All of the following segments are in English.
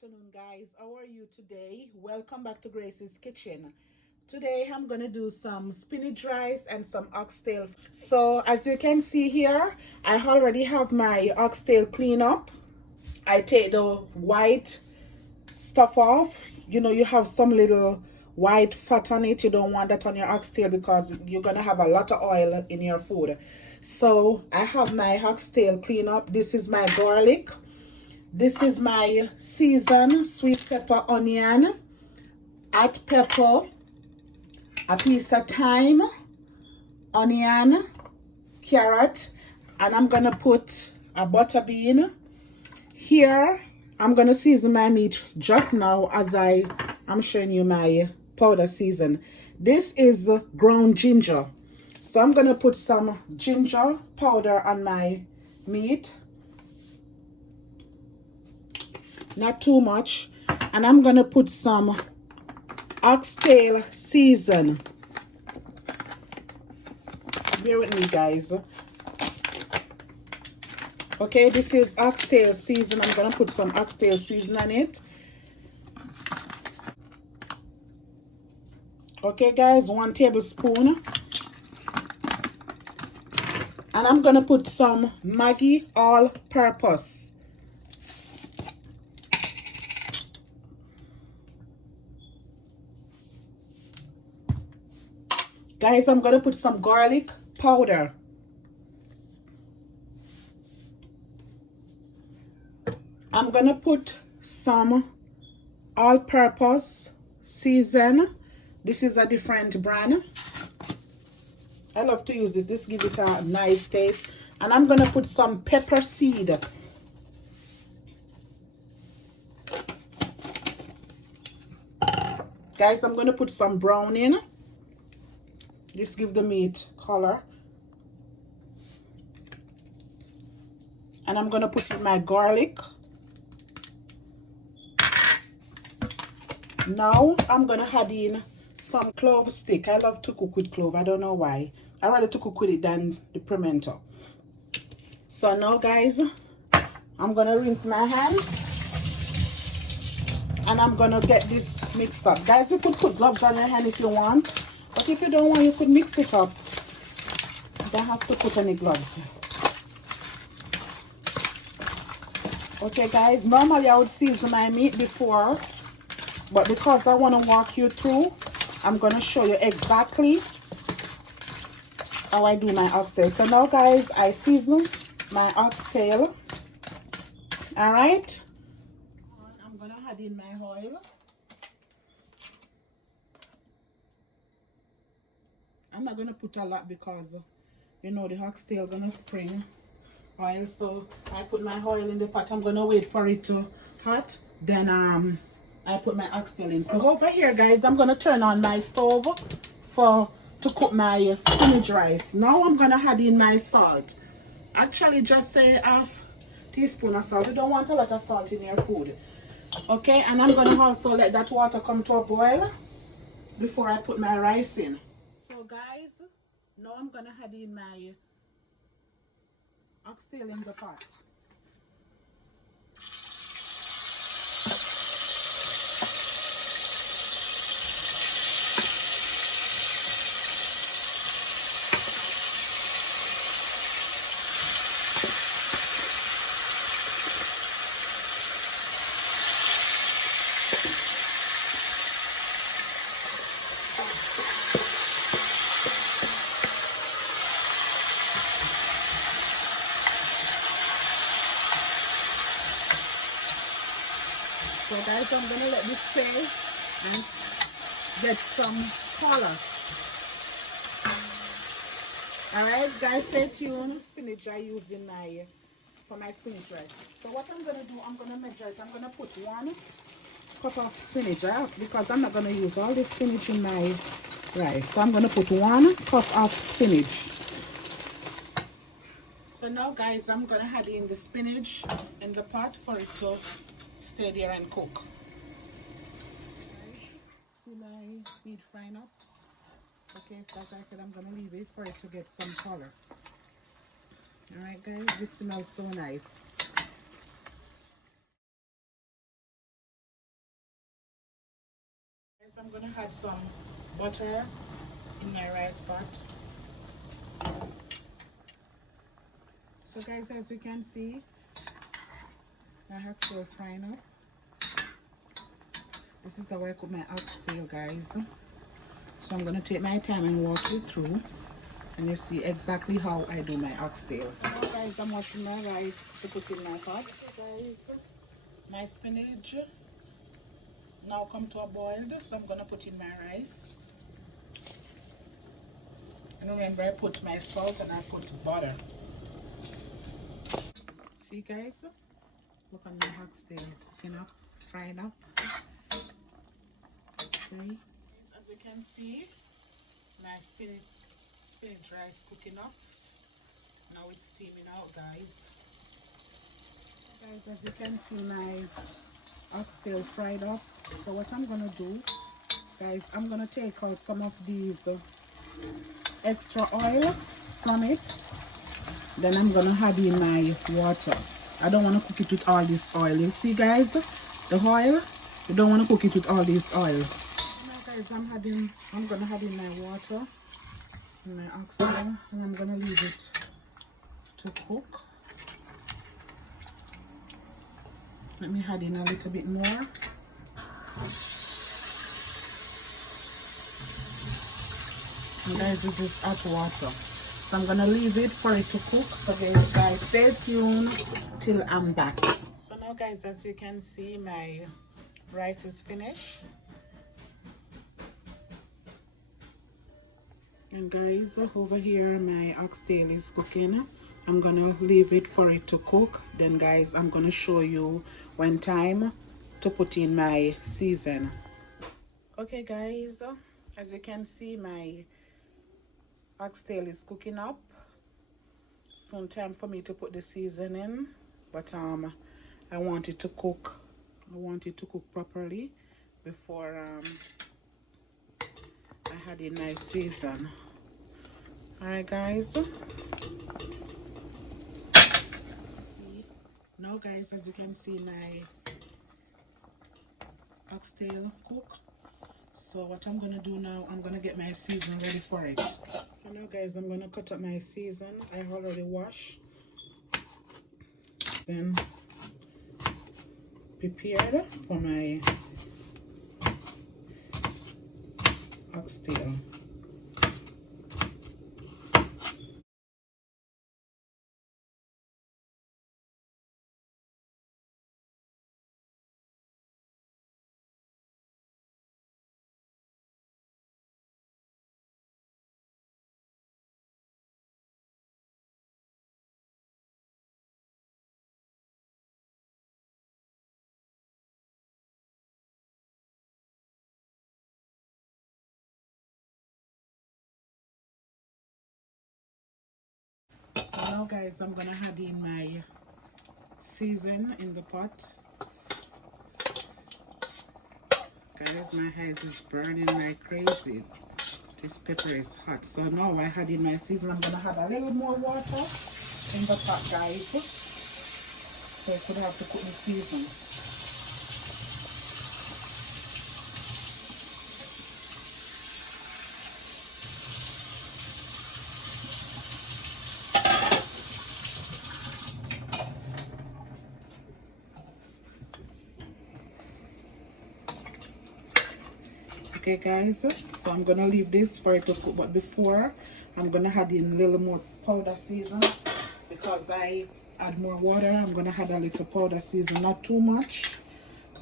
afternoon, guys. How are you today? Welcome back to Grace's Kitchen. Today I'm gonna do some spinach rice and some oxtail. So as you can see here, I already have my oxtail clean up. I take the white stuff off. You know, you have some little white fat on it. You don't want that on your oxtail because you're gonna have a lot of oil in your food. So I have my oxtail clean up. This is my garlic. This is my seasoned sweet pepper, onion, hot pepper, a piece of thyme, onion, carrot, and I'm gonna put a butter bean. Here, I'm gonna season my meat just now as I'm showing you my powder season. This is ground ginger. So I'm gonna put some ginger powder on my meat. Not too much. And I'm gonna put some oxtail season. Bear with me, guys. Okay, this is oxtail season. I'm gonna put some oxtail season on it. Okay, guys, 1 tablespoon. And I'm gonna put some Maggi all-purpose. Guys, I'm gonna put some garlic powder. I'm gonna put some all-purpose season. This is a different brand. I love to use this. This gives it a nice taste. And I'm gonna put some pepper seed. Guys, I'm gonna put some brown in. This gives the meat color. And I'm gonna put in my garlic. Now I'm gonna add in some clove stick. I love to cook with clove. I don't know why. I rather to cook with it than the pimento. So now, guys, I'm gonna rinse my hands and I'm gonna get this mixed up. Guys, you could put gloves on your hand if you want, but if you don't want, you could mix it up. You don't have to put any gloves. Okay, guys, normally I would season my meat before, but because I want to walk you through, I'm going to show you exactly how I do my oxtail. So now, guys, I season my oxtail. All right. I'm going to add in my oil. I'm not going to put a lot because, you know, the oxtail going to spring oil. So I put my oil in the pot. I'm going to wait for it to hot. Then I put my oxtail in. So over here, guys, I'm going to turn on my stove to cook my spinach rice. Now I'm going to add in my salt. Actually, just say half teaspoon of salt. You don't want a lot of salt in your food. Okay, and I'm going to also let that water come to a boil before I put my rice in. So, guys, now I'm going to add in my oxtail in the pot. So guys, I'm going to let this stay and get some color. Alright guys, stay tuned. Spinach I use for my spinach rice. So what I'm going to do, I'm going to measure it. I'm going to put 1 cup of spinach because I'm not going to use all the spinach in my rice. So I'm going to put 1 cup of spinach. So now guys, I'm going to add in the spinach in the pot for it to stay there and cook. See my meat frying up. Okay, so as I said, I'm gonna leave it for it to get some color. Alright guys, this smells so nice. I'm gonna add some butter in my rice pot. So guys, as you can see, my oxtail frying up. This is how I cook my oxtail, guys. So I'm gonna take my time and walk you through, and you see exactly how I do my oxtail. Now guys, I'm washing my rice to put in my pot. Okay, guys, my spinach now come to a boil, so I'm gonna put in my rice. And remember, I put my salt and I put butter. See guys, look at my oxtail cooking up, frying up. Okay, as you can see, my spinach rice cooking up. Now it's steaming out, guys. Guys, as you can see, my oxtail fried up. So what I'm gonna do, guys, I'm gonna take out some of these extra oil from it. Then I'm gonna add in my water. I don't want to cook it with all this oil. You see guys, the oil, you don't want to cook it with all this oil. Now guys, I'm gonna add in my water in my oxtail, and I'm gonna leave it to cook. Let me add in a little bit more. And guys, this is hot water. So I'm gonna leave it for it to cook. So guys, stay tuned till I'm back. So now guys, as you can see, my rice is finished. And guys, over here my oxtail is cooking. I'm gonna leave it for it to cook. Then guys, I'm gonna show you when time to put in my season. Okay guys, as you can see, my oxtail is cooking up. Soon time for me to put the season in, but I want it to cook. I want it to cook properly before I had in my season. Alright guys, now guys, as you can see, my oxtail cook. So what I'm gonna do now, I'm gonna get my season ready for it. So now guys, I'm gonna cut up my season. I already washed, then prepared for my oxtail. So now guys, I'm gonna add in my season in the pot. Guys, my eyes is burning like crazy. This pepper is hot. So now I add in my season. I'm gonna add a little more water in the pot, guys. So I could have to cook the season. Okay guys, so I'm gonna leave this for it to cook, but before I'm gonna add in a little more powder season because I add more water. I'm gonna add a little powder season, not too much,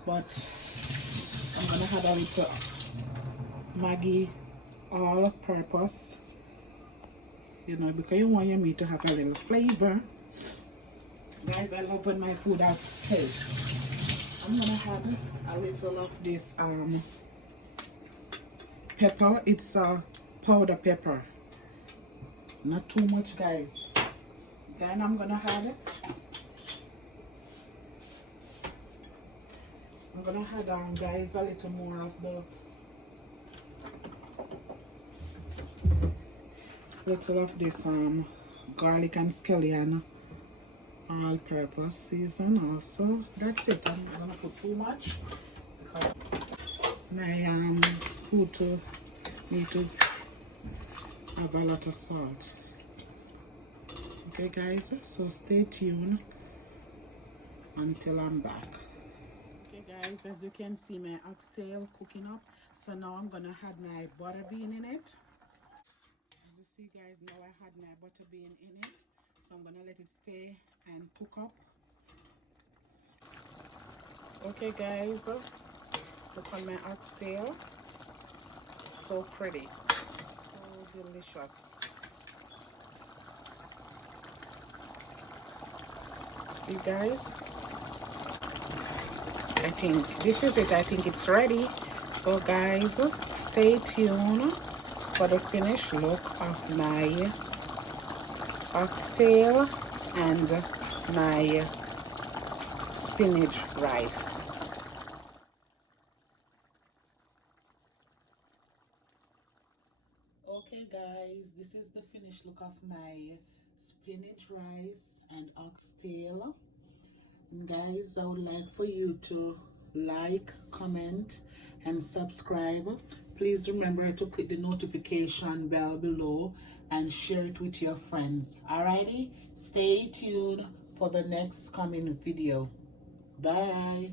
but I'm gonna add a little Maggi all purpose, you know, because you want your meat to have a little flavor. Guys, I love when my food has taste. I'm gonna add a little of this pepper. It's a powder pepper, not too much guys. Then I'm gonna add guys, a little more of the little of this garlic and scallion all purpose season also. That's it. I'm not gonna put too much. my food to need to have a lot of salt. Okay guys, so stay tuned until I'm back. Okay guys, as you can see, my oxtail cooking up. So now I'm gonna add my butter bean in it. As you see guys, now I had my butter bean in it. So I'm gonna let it stay and cook up. Okay guys, look on my oxtail. So pretty, so delicious. See guys, I think this is it. I think it's ready. So guys, stay tuned for the finished look of my oxtail and my spinach rice. Okay guys, this is the finished look of my spinach rice and oxtail. And guys, I would like for you to like, comment and subscribe. Please remember to click the notification bell below and share it with your friends. Alrighty, stay tuned for the next coming video. Bye.